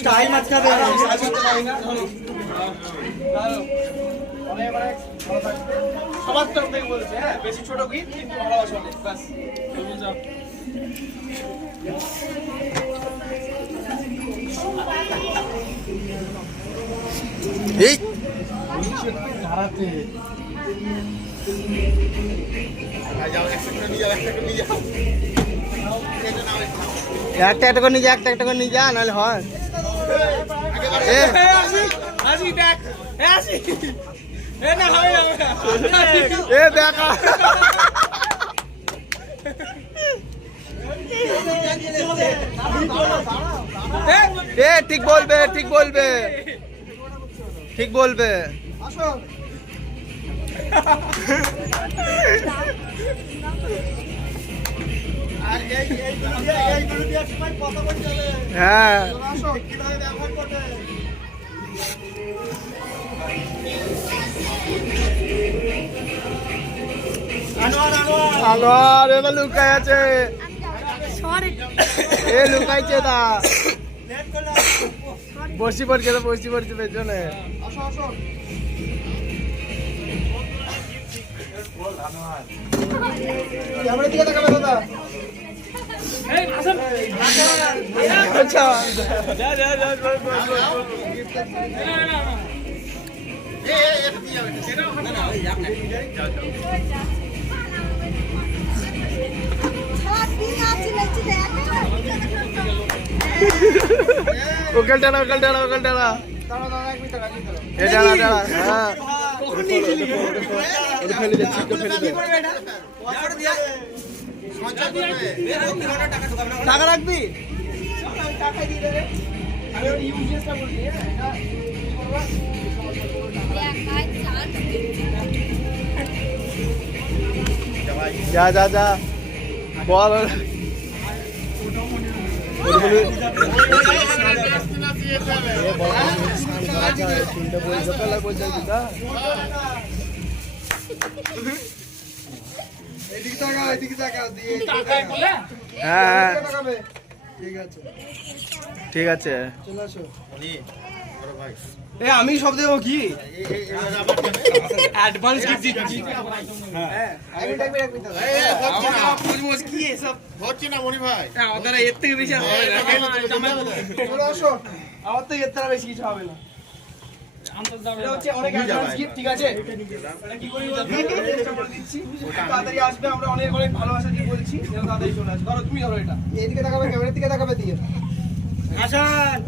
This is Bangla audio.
স্টাইল মাছ খাবে সবার তরফ থেকে বলছে, হ্যাঁ বেশি ছোট কি কিন্তু ভালোবাসা অনেক ব্যাস। এই একটা একটা করে নিয়ে যা, একটা করে নিয়ে যা, নাহলে হয় দেখা ঠিক বলবে, ঠিক বলবে, ঠিক বলবে। হ্যাঁ আনোয়ার এবার লুকাই আছে, এ লুকাইছে তা বসি পড়ছে, বসি পড়ছে পেছনে। আচ্ছা ওকাল ডালা, ওকাল ডালা, ওকাল ডালা, এ ডালা ডালা। হ্যাঁ ফেলে দে, চিকো ফেলে দে। টাকা রাখবি? যা যা যা বল। হ্যাঁ ঠিক আছে, আমি সব দেবো কি অ্যাডভান্স গিফট দিচ্ছি। হ্যাঁ কি এসব হচ্ছে না মনি ভাই, আমাদের এর থেকে বেশি হবে না, আমার তো এর থেকে বেশি কিছু হবে না। অনেক অ্যাডভান্স গিফট, ঠিক আছে কি করি দিচ্ছি, তাড়াতাড়ি আসবে, আমরা অনেক অনেক ভালোবাসা দিয়ে বলছি, তাড়াতাড়ি চলে আসবে। ধরো তুমি ধরো, এটা এদিকে দেখাবে, ক্যামেরার দিকে দেখাবে, দিয়ে আসান।